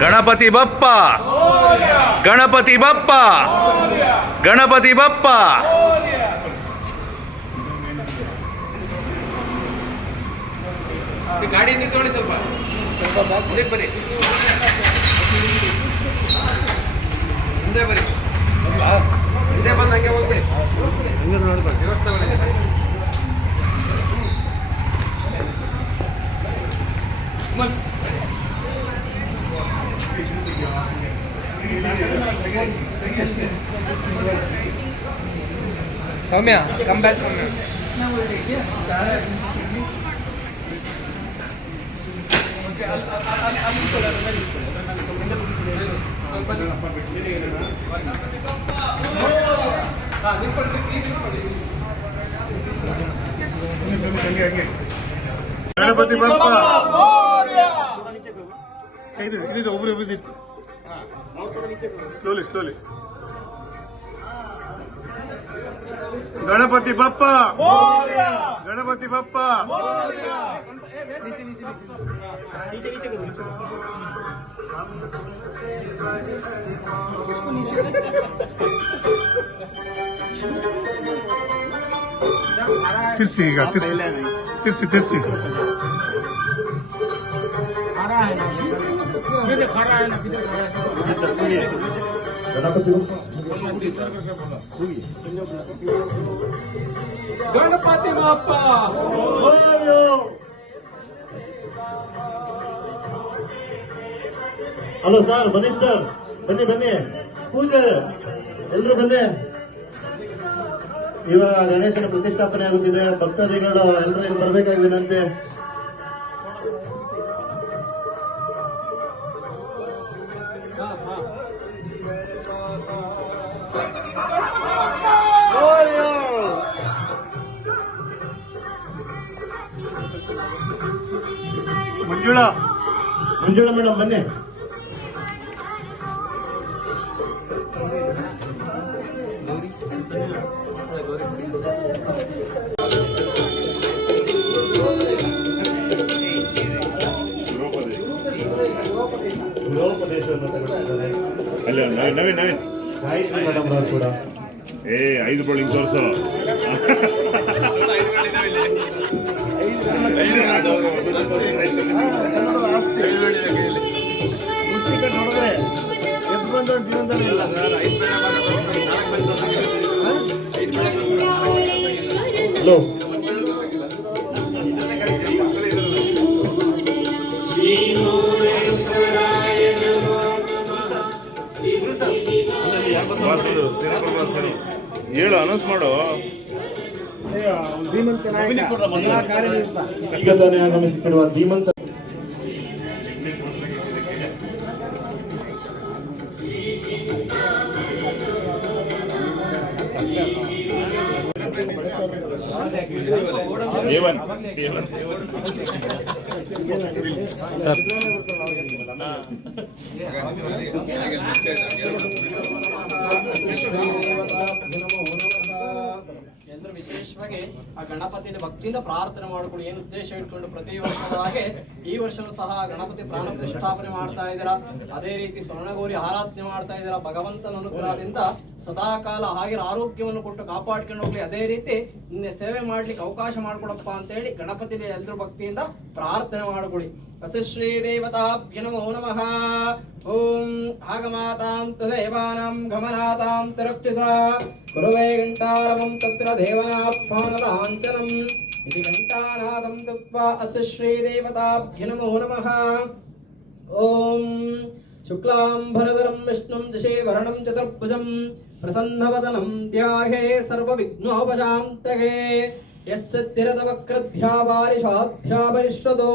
ಗಣಪತಿ ಬಪ್ಪ ಗಣಪತಿ ಬಪ್ಪ ಗಣಪತಿ ಬಪ್ಪ. ಗಾಡಿ ನಿಂತ್ಕೊಳ್ಳಿ, ಸ್ವಲ್ಪ ಇದಕ್ಕೆ ಬನ್ನಿ, ಹಿಂದೆ ಬನ್ನಿ, ಹಿಂದೆ ಬಂದು ಹಂಗೆ ಹೋಗ್ಬಿಡಿ. ಸೌಮ್ಯ, ಕಮ್ ಬ್ಯಾಕ್ ಸೌಮ್ಯ. ಗಣಪತಿ ಬಪ್ಪ ಒಬ್ರು ಸ್ಲೋಲಿ ಸ್ಲೋಲಿ. ಗಣಪತಿ ಬಪ್ಪ ಗಣಪತಿ ಬಪ್ಪ. ತಿರ್ಸಿ, ಈಗ ತಿರ್ಸಿ ತಿರ್ಸಿ ತಿರ್ಸಿ. ಗಣಪತಿ ಬಪ್ಪ. ಹಲೋ ಸರ್, ಬನ್ನಿ ಸರ್, ಬನ್ನಿ ಬನ್ನಿ, ಪೂಜೆ ಎಲ್ರು ಬನ್ನಿ. ಇವಾಗ ಗಣೇಶನ ಪ್ರತಿಷ್ಠಾಪನೆ ಆಗುತ್ತಿದೆ. ಭಕ್ತಾದಿಗಳು ಎಲ್ಲರೂ ಇಲ್ಲಿ ಬರಬೇಕಾಗಿ ವಿನಂತಿ. ಮಂಜುಳಾ ಮೇಡಮ್ ಬನ್ನಿ. ಅಲ್ಲ, ನವೀನ್ ನವೀನ್ ಮೇಡಮ್ ಅವರು ಕೂಡ 5 ಬೌಲಿಂಗ್ ತೋರಿಸು. ನೋಡಿದ್ರೆ ಎದ್ದು ಬಂದ ಜೀವನದಲ್ಲಿ ಇಲ್ಲ. ಹಲೋ, ಹೇಳು, ಅನೌನ್ಸ್ ಮಾಡು. ಈಗ ತಾನೇ ಆಗಮಿಸುತ್ತಿರುವ ಧೀಮಂತ ಸರ್ ಎಲ್ಲರೂ ವಿಶೇಷವಾಗಿ ಆ ಗಣಪತಿನ ಭಕ್ತಿಯಿಂದ ಪ್ರಾರ್ಥನೆ ಮಾಡಿಕೊಂಡು ಏನು ಉದ್ದೇಶ ಇಟ್ಕೊಂಡು ಪ್ರತಿ ವರ್ಷದ ಹಾಗೆ ಈ ವರ್ಷನೂ ಸಹ ಗಣಪತಿ ಪ್ರಾಣ ಪ್ರತಿಷ್ಠಾಪನೆ ಮಾಡ್ತಾ ಇದ್ದೀರಾ. ಅದೇ ರೀತಿ ಸ್ವರ್ಣಗೌರಿ ಆರಾಧನೆ ಮಾಡ್ತಾ ಇದ್ದೀರಾ. ಭಗವಂತನ ಅನುಗ್ರಹದಿಂದ ಸದಾಕಾಲ ಹಾಗೆ ಆರೋಗ್ಯವನ್ನು ಕೊಟ್ಟು ಕಾಪಾಡ್ಕೊಂಡು ಹೋಗ್ಲಿ. ಅದೇ ರೀತಿ ಸೇವೆ ಮಾಡ್ಲಿಕ್ಕೆ ಅವಕಾಶ ಮಾಡ್ಕೊಡಪ್ಪ ಅಂತೇಳಿ ಗಣಪತಿನ ಎಲ್ಲರೂ ಭಕ್ತಿಯಿಂದ ಪ್ರಾರ್ಥನೆ ಮಾಡಿಕೊಳ್ಳಿ. ಶ್ರೀ ದೇವತಾಭ್ಯ ನಮೋ ನಮಃ. ಓಂ ಆಗಮಾತಾಂತ ದೇವಾನಾಂ ಗಮನಾತಾಂತ ರಕ್ಷಸ ಗುರುವೇ ಗಂಟಾರಮಂ ತತ್ರ ದೇವನಾತ್ಮಾನಲಾಂಛನಂ ಇತಿ ಗಂಟಾನಾದಂ ತತ್ವಾ ಅಸ್ಯ ಶ್ರೀ ದೇವತಾಭ್ಯ ನಮೋ ನಮಃ. ಓಂ ಶುಕ್ಲಾಂಬರಧರಂ ವಿಷ್ಣುಂ ದಶೇವರ್ಣಂ ಚತುರ್ಭುಜಂ ಪ್ರಸನ್ನವದನಂ ಧ್ಯಾಯೇ ಸರ್ವವಿಘ್ನೋಪಶಾಂತಯೇ. ಯಸ್ಸಿದ್ಧಿರತವಕ್ರಧ್ಯಾವಾರಿಷಾಧ್ಯಾಪರಿಷ್ರದೋ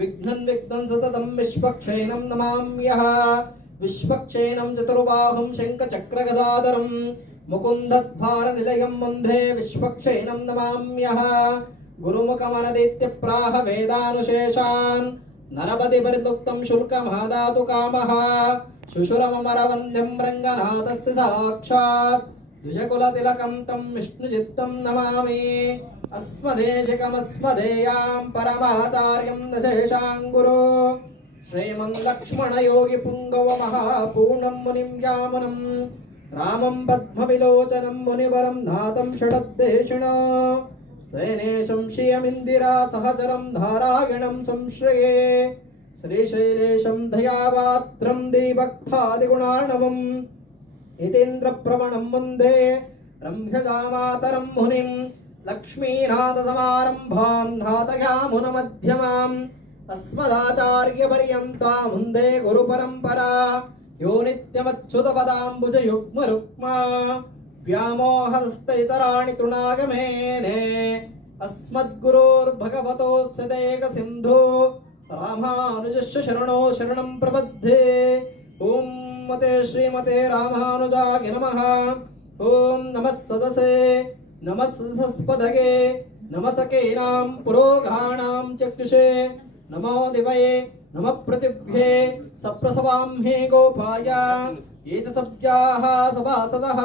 ವಿಘ್ನನ್ ವಿಘ್ನಂ ಸತತಂ ವಿಶ್ವಕ್ಷೇನಂ ನಮಾಮ್ಯಃ. ವಿಶ್ವಕ್ಷೇನಂ ಚತುರ್ಬಾಹುಂ ಶಂಖಚಕ್ರಗದಾಧರಂ ಮುಕುಂದಧ್ವಾರ ನಿಲಯಂ ವಂದೇ ವಿಶ್ವಕ್ಷೇನಂ ನಮಾಮ್ಯಃ. ಗುರುಮುಖಮನದಿತ್ಯ ಪ್ರಾಹ ವೇದಾನುಶೇಷಾನ್ ನರಪತಿ ಪರಿದುಕ್ತಂ ಶುಲ್ಕಮಾದಾತು ಕಾಮಃ. ಶುಶುರಮಮರವಂದ್ಯಂ ರಂಗನಾಥಸ್ಯ ಸಾಕ್ಷಾತ್ ದ್ವಿಜಕುಲತಿಲಕಂ ತಂ ವಿಷ್ಣುಚಿತ್ತಂ ನಮಾಮಿ. अस्मदेशिकमस्मदेयां परमाचार्यं दशेशाङ्गुरो श्रीमन्लक्ष्मणयोगि पुङ्गव महापूर्णं मुनिं यामुनं रामं पद्मविलोचनं मुनिवरं नाथं षडद्देशिणो सेनेशं श्रियमिन्दिरा सहचरं धारायणं संश्रये श्रीशैलेशं दयापात्रं देवभक्तादिगुणार्णवम् यतीन्द्रप्रवणं वन्दे रम्भजामातरं मुनिं लक्ष्मीनाथसमारम्भां नाथयामुनमध्यमाम् अस्मदाचार्यपर्यन्तां वन्दे गुरुपरम्परा यो नित्यमच्युतपदाम्बुजयुग्मरुक्मा व्यामोहस्तैतराणि तृणागमेने अस्मद्गुरोर्भगवतोऽस्य देकसिन्धो रामानुजस्य शरणो शरणं प्रपद्ये ॐ मते श्रीमते रामानुजाय नमः ॐ नमः सदसे नमः सदस्पदगे नमसकेनां पुरोगाणां चक्षुषे नमो दिवये नमः पृथिव्ये सप्रसवाम्हे गोपाय ये च सव्याः सभासदः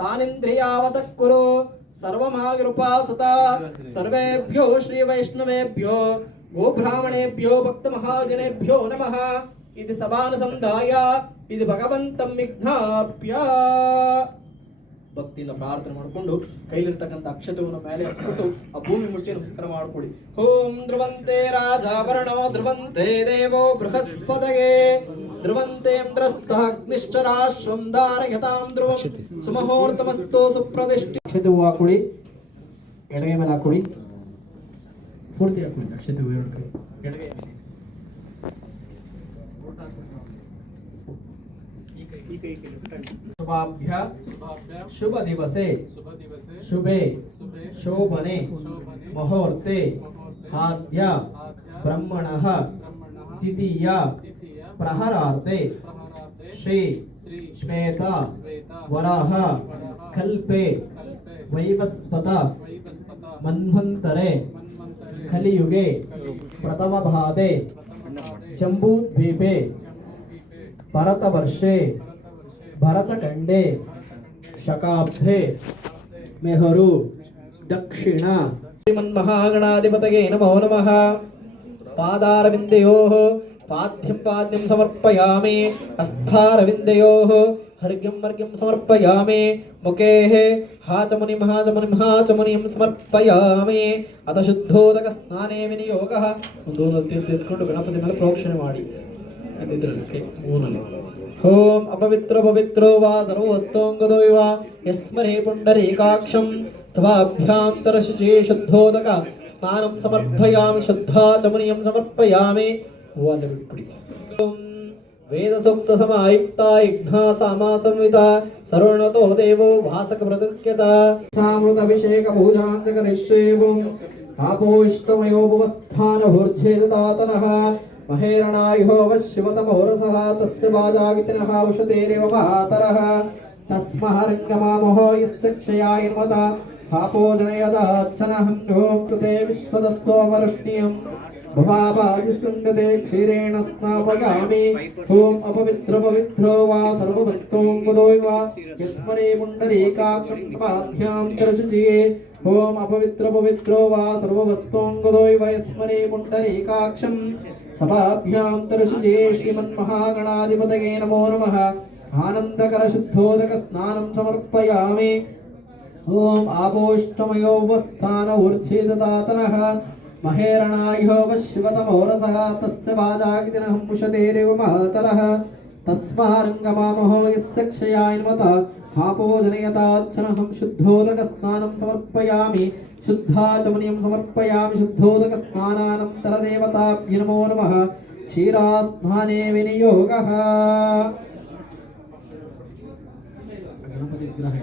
तानिन्द्रियावतः कुरु सर्वमागृपासत सर्वेभ्यो श्रीवैष्णवेभ्यो गोब्राह्मणेभ्यो भक्तमहाजनेभ्यो नमः इति ಸಭಾನುಸಂಧಾಯ ಇದು ಭಗವಂತಂ ವಿಜ್ಞಾಪ್ಯ ಭಕ್ತಿಯಿಂದ ಪ್ರಾರ್ಥನೆ ಮಾಡಿಕೊಂಡು ಕೈಲಿರ್ತಕ್ಕಂಥ ಅಕ್ಷತವನ್ನು ಮೇಲೆ ಹಸ್ಬಿಟ್ಟು ಆ ಭೂಮಿ ಮುಟ್ಟಿ ನಮಸ್ಕಾರ ಮಾಡ್ಕೊಳ್ಳಿ. ಓಂ ಧ್ರುವಂತೆ ರಾಜಾವರಣೋ ಧ್ರುವಂತೆ ದೇವೋ ಬೃಹಸ್ಪತಯೇ ಧ್ರುವಂತೆ ಇಂದ್ರಸ್ಥಾಗ್ನಿಶ್ಚರಾಶ್ರಂ ಧಾರಯತಾಂ ಧ್ರುವಂ ಸುಮುಹೂರ್ತಮಸ್ತು ಸುಪ್ರತಿಷ್ಠಿ. ಅಕ್ಷತೆ ಹೂವು ಹಾಕೊಳ್ಳಿ, ಎಡಗೈ ಮೇಲೆ ಹಾಕೊಳ್ಳಿ, ಪೂರ್ತಿ ಹಾಕೊಳ್ಳಿ ಅಕ್ಷತೆ ಹೂವು ಎರಡು ಕೈ ಎಡಗೈ ಮೇಲೆ. शुभाभ्य शुभ दिवसे शुभे शोभने मुहूर्ते हाद्य ब्रह्मणः द्वितीय प्रहरार्थे श्री श्वेत वराह कल्पे वैवस्वत मन्वन्तरे कलियुगे प्रथम भादे जम्बूद्वीपे भरतवर्षे भरतखंडे शकाब्दे मेहरु दक्षिण श्रीमन्महागणाधिपतये नमो नमः. पादारविन्दयोः पाद्यं पाद्यं समर्पयामि, हस्तारविन्दयोः हर्घ्यं वर्घ्यं समर्पयामि, मुखेः हाचमुनिं हाचमुनिं हाचमुनिं समर्पयामि. अथ शुद्धोदकस्नाने विनियोगः. ಎತ್ಕೊಂಡು ಗಣಪತಿ ಮೇಲೆ ಪ್ರೋಕ್ಷಣೆ ಮಾಡಿ. ओम अपवित्रो पवित्रो वा सर्वस्तोंगदो वा यस्मरे पुंडरीकाक्षं तवाभ्यां तरशुचि शुद्धोदक स्नानं समर्पयामि, शुद्धाचमनीयं समर्पयामि. वाले बिट्पुडी ओम वेद सूक्त समायुक्ता यज्ञा सामासंविता सर्वणतो देवो वासक प्रदुक्यता सामृत अभिषेक पूजां जगदिश्वेवं तापोष्टमयो भवस्थान भूर्जेदतातनः महेरणायुहो वशिवतमोरसः तस्य वाजागितिनः उषतेरेव महातरः तस्महरङ्गमामहो यस्य क्षयाय नमता पापो जनयदाच्छनहं ॐ कृते विश्वदस्तोमरुष्णीयं भवापादिसङ्गते क्षीरेण स्नापयामि. ॐ अपवित्रो पवित्रो वा सर्ववस्तोङ्गदो वा यस्मरे पुण्डरीकाक्षं समाभ्यां तरशुचिये. ॐ अपवित्रो पवित्रो वा सर्ववस्तोङ्गदो वा यस्मरे पुण्डरीकाक्षं सभाभ्यां तरशुचे. श्रीमन्महागणाधिपतये नमो नमः. आनन्दकर शुद्धोदक स्नानं समर्पयामि. ओम आपोष्टमयो वस्थान ऊर्ध्वेदतातनः महेरणायुः वशिवतमोरसः तस्य वाजागितिनः पुषतेरेव महतरः तस्मारङ्गमामहो यस्य क्षयाय नमता हापो जनयताच्छनहं शुद्धोदक स्नानं समर्पयामि, शुद्धाचमनीयं समर्पयामि. शुद्धोदक स्नानानंतर देवताभ्यो नमो नमः. क्षीरास्नाने विनियोगः. गणपति विग्रह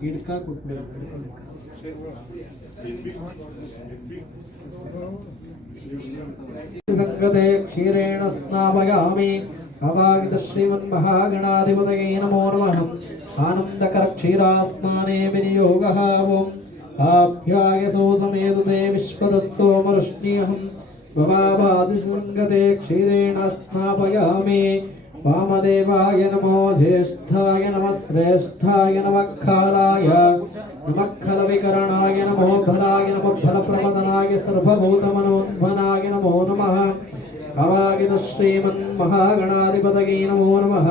गिड़का कुटने संगते क्षीरेण स्नापयामि. अवागित श्रीमन्महागणाधिपतये नमो नमः. आनन्दकर क्षीरास्नाने विनियोगः. ओम आभ्यायसो समेतुते विश्वदस्सोमरुष्णीयहं भवाभादिसङ्गते क्षीरेण स्नापयामि. वामदेवाय नमो ज्येष्ठाय नमः श्रेष्ठाय नमः कालाय नमः खलविकरणाय नमो फलाय नमः फलप्रमदनाय सर्वभूतमनोन्मनाय नमो नमः अवागित श्रीमन्महागणाधिपतये नमो नमः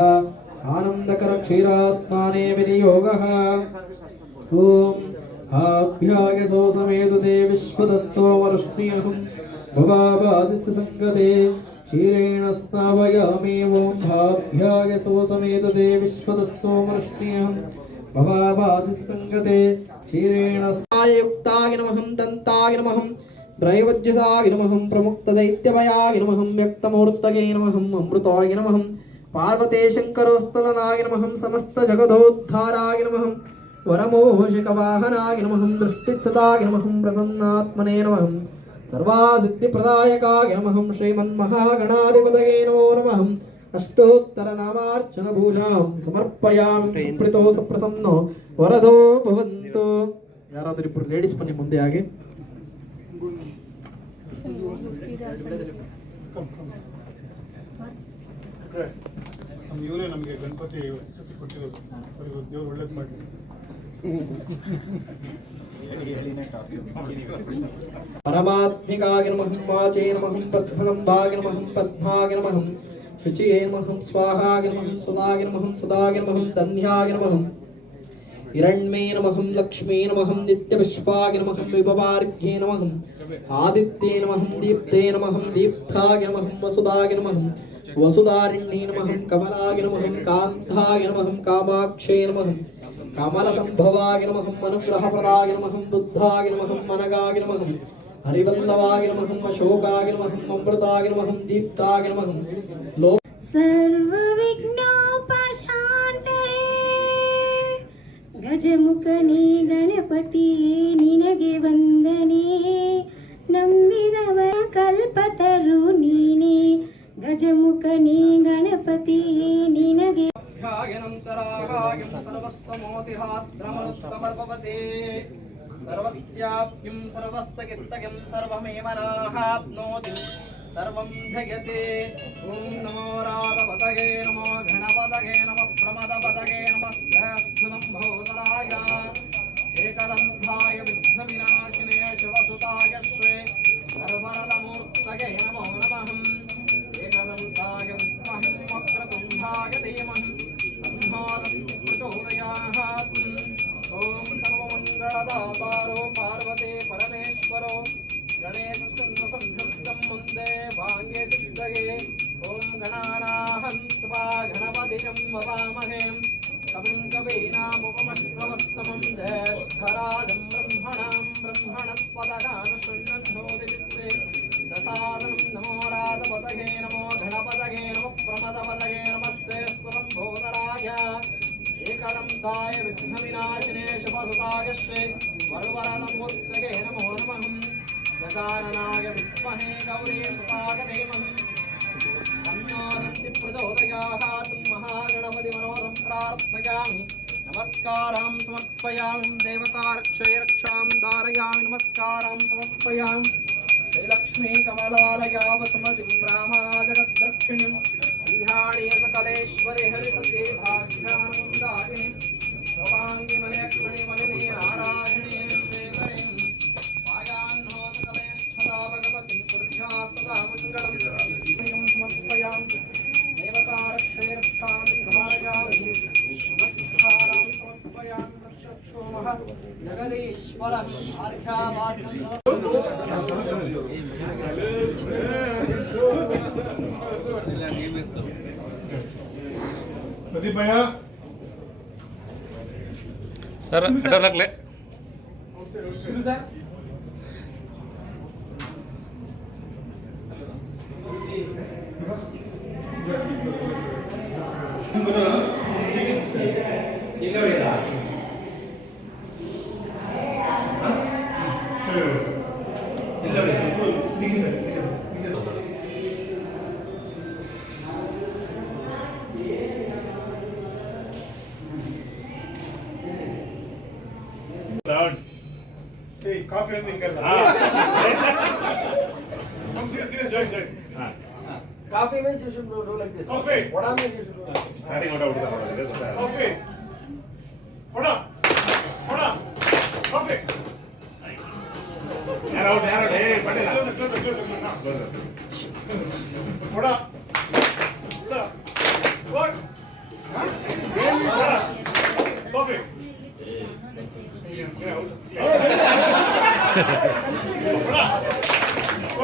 आनन्दकर क्षीरास्नाने विनियोगः ॐ आभ्यागसो समेतुते विश्वतस्सो वरुष्ण्यहं भवावादिस्य सङ्गते क्षीरेण स्नावयामि ॐ आभ्यागसो समेतुते विश्वतस्सो वरुष्ण्यहं भवावादिस्य सङ्गते क्षीरेण स्नायुक्ताय नमः दन्ताय नमः त्रैवज्यसाय नमः प्रमुक्तदैत्यभयाय नमः व्यक्तमूर्तये नमः अमृताय नमः पार्वते शङ्करोस्तलनाय नमः समस्तजगदोद्धाराय नमः वरमोषिकवाहनाय नमः दृष्टिस्थिताय नमः प्रसन्नात्मने नमः सर्वासिद्धिप्रदायकाय नमः श्रीमन्महागणाधिपतये नमो नमः अष्टोत्तरनामार्चनपूजां समर्पयामि सुप्रीतो सुप्रसन्नो वरदो भवन्तु ಯಾರಾದರೂ ಇಬ್ಬರು ಲೇಡೀಸ್ ಬನ್ನಿ ಮುಂದೆ ಆಗಿ ಇವರೇ ನಮಗೆ ಗಣಪತಿ ಸತಿ ಕೊಟ್ಟಿರೋದು ಅವರಿಗೆ ದೇವರು ಒಳ್ಳೇದು ಮಾಡಲಿ परमात्मिकाय नमः वाचे नमः पद्मनाभाय नमः पद्माय नमः शुचिये नमः स्वाहाय नमः सुदाय नमः सुदाय नमः धन्याय नमः हिरण्मे नमः लक्ष्मी नमः नित्यपुष्पाय नमः विभवार्घ्ये नमः आदित्ये नमः दीप्ते नमः दीप्ताय नमः वसुदाय नमः वसुधारिण्ये नमः कमलाय नमः कान्ताय नमः कामाक्षे नमः कमलसम्भवाय नमः अनुग्रहप्रदाय नमः बुद्धाय नमः मनगाय नमः हरिवल्लभाय नमः अशोकाय नमः अमृताय नमः दीप्ताय नमः सर्वविघ्नोपशान्तये गजमुखने गणपतिये निनगे वन्दने ನಂಬಿದವರ ಕಲ್ಪತರು ನೀನೇ ಗಜಮುಖನೇ ಗಣಪತಿಯೇ ನಿನಗೆ ध्यायनन्तरागायं सर्वस्वमोतिहात्रमनुत्तमर्भवते सर्वस्याप्यं सर्वस्य कित्तकं सर्वमेव नाहाप्नोति सर्वं जयते ॐ नमो राधपतये नमो गणपतये नमः प्रमदपतये नमः सहस्रलम्भोदराय एकदन्ताय विघ्नविनाशिने शिवसुताय श्री सर्वरदमूर्तये नमो नमः एकदन्ताय विद्महे वक्रतुण्डाय धीमहि ॐ सर्वमङ्गलदातारो पार्वते परमेश्वरो गणेशचन्द्रसंयुक्तं वन्दे भाङ्गे सिद्धये ॐ गणानाहं त्वा गणपतिं ववामहे कविं कवीनामुपमश्रवस्तमं ज्येष्ठराजं ब्रह्मणस्पदगानशृण्वन्नोदिविश्वे दशादनं नमो राधपतये नमो गणपतये नमः प्रमदपतये नमस्ते स्वरम्भोदराय एकदन्ताय विघ्नविनाशिने शुभसुताय श्री वरवरदमूर्तये नमो नमः गजाननाय विद्महे गौरीसुताय धीमहि तन्नो दन्ति प्रचोदयात् महागणपतिमनोरथं प्रार्थयामि नमस्कारां समर्पयामि देवतारक्षये रक्षां धारयामि नमस्कारां समर्पयामि श्रीलक्ष्मी कमलालया वसुमतिं ब्राह्मा जगद्रक्षिणीं विहारे सकलेश्वरे हरिपते भाग्यानुदायिनीं सर्वाङ्गी मलयक्षणे मलिने नारायणे श्रीकरीं पायान्नो सकलेष्ठदा भगवतीं पुरुषा सदा मङ्गलं समर्पयामि देवतारक्षये रक्षां धारयामि नमस्कारां समर्पयामि रक्षक्षोमः जगदीश्वर आर्घ्यावाद्यं ಪ್ರದೀಪ್ ಭಯ್ಯ ಸರ್ ಅಡ್ಡಲಾಗ್ಲೆ ಕಾಫಿ ಅಂತ ಹಿಂಗಲ್ಲ joy joy. Coffee means you should do like this. Coffee. Vada means you should do like this. Starting ಹೊಡ ಹೊಡೆದ ಕಾಫಿ ಹೊಡ ಹೊಡ ಕಾಫಿ ಯಾರು ಏ ಪಟೇಲ ಹೊಡ ವಾಟ್ ಕಾಫಿ ಹೊಡ ಹೊಡ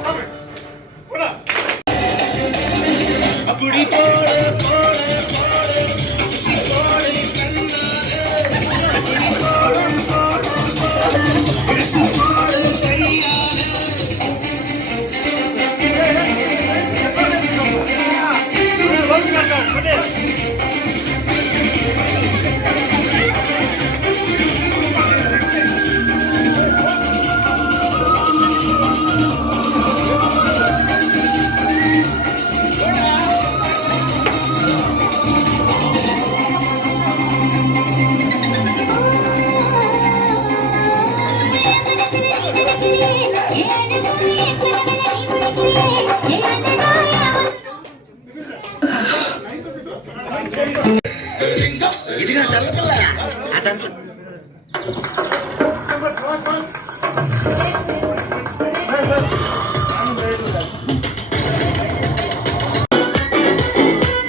ಕಾಫಿ ಹೊಡ ಕಾಫಿ ಹೊಡ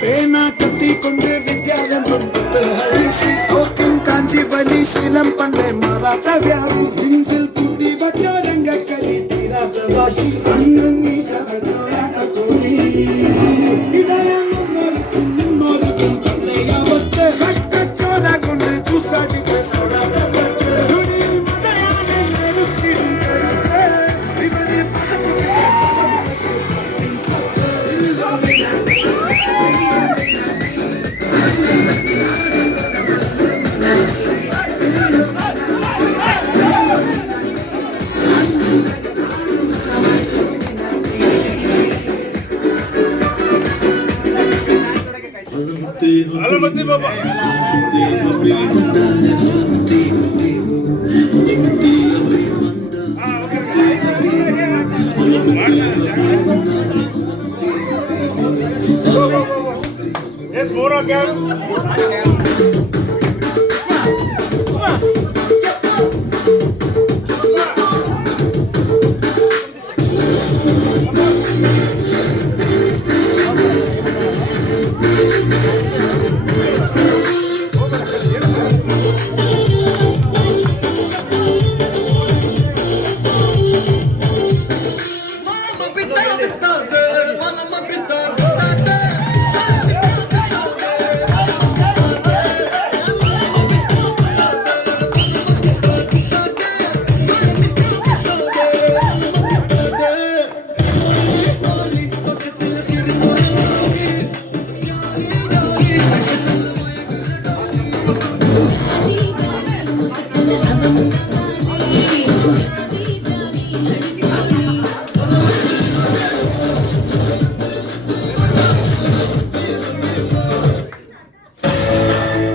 பேனா கத்தி கொண்டு வித்யாரம்பம் ஹரிஷி கோக்கிங் காஞ்சி வலி ಶೀಲಂ ಪಂಡೆ ಮಾರಾಟ ವ್ಯಾಧಿ ಹಿಂಸಿಲ್ ಪುಟ್ಟಿ ಬಚಾರಂಗ ಕಲಿ ತೀರಾದ ವಾಶಿ ಅನ್ನನ್ನಿ ಸಹಜೋರಾಟ ಕೋಲಿ ಮುನ್ನೋರಿತು ತಂದೆಯ ಬತ್ತೆ ಕಟ್ಟ ಚೋರಗೊಂಡು ಜೂಸಾಡಿಗೆ ಸೋಡಾ ಸಬ್ಬತ್ತೆ ನುಡಿ ಮದಯಾನೆ ನೆರುತ್ತಿடும் ಕರುತ್ತೆ ಇವನೇ ಪದಚಿಗೆ ಅಗರಬತ್ತಿ ಬಾಬಾ ಎಸ್ ಮೋರ ಕ್ಯಾಮ್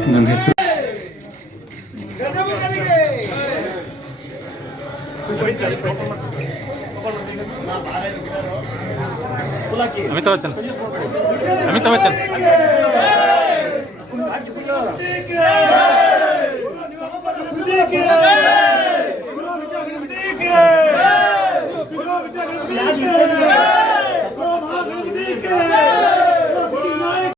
ನನ್ನ ಹೆಸರು ಗಜಮುಖನಿಗೆ ಅಮಿತಾಬ್ ಬಚ್ಚನ್ ಅಮಿತಾಬ್ ಬಚ್ಚನ್